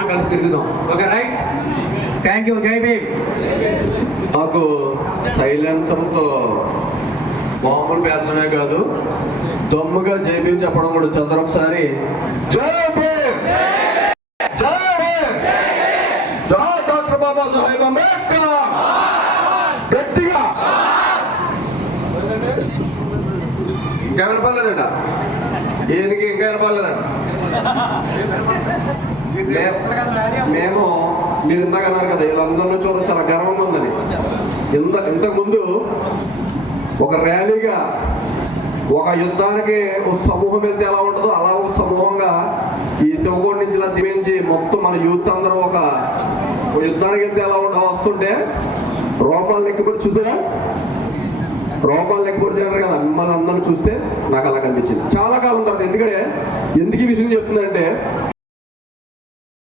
కలిసి తిరుగుదాం. Okay right? Thank you జై భీమ్. నాకు సైలెన్సర్తో మామూలు పేర్చడమే కాదు దమ్ముగా జైబీ చెప్పడం కూడా చంద్ర ఒకసారి. జై భీమ్! జై భీమ్! జై డాక్టర్ బాబాసాహెబ్ అంబేద్కర్ గట్టిగా! ఇంకా వినపడలేదంట ఈయనకి ఇంకా వినపడలేదంట మేము మీరు ఇందాక అన్నారు కదా వీళ్ళందరినీ చూడడం చాలా గర్వంగా ఉందని. ఇంత ఇంతకుముందు ఒక ర్యాలీగా ఒక యుద్ధానికి ఒక సమూహం వెళ్తే ఎలా ఉంటుందో అలా ఒక సమూహంగా ఈ శివకోటి నుంచి ఇలా దివించి మొత్తం మన యూత్ అందరూ ఒక ఒక యుద్ధానికి వెళ్తే ఎలా ఉంటుందో వస్తుంటే రూపాలు లెక్కపడి చూసారా? రూపాలు లెక్కపడి చేయడం కదా మిమ్మల్ని అందరిని చూస్తే నాకు అలా కనిపించింది. చాలా కాలం తర్వాత ఎందుకంటే ఎందుకు ఈ విషయం చెప్తుందంటే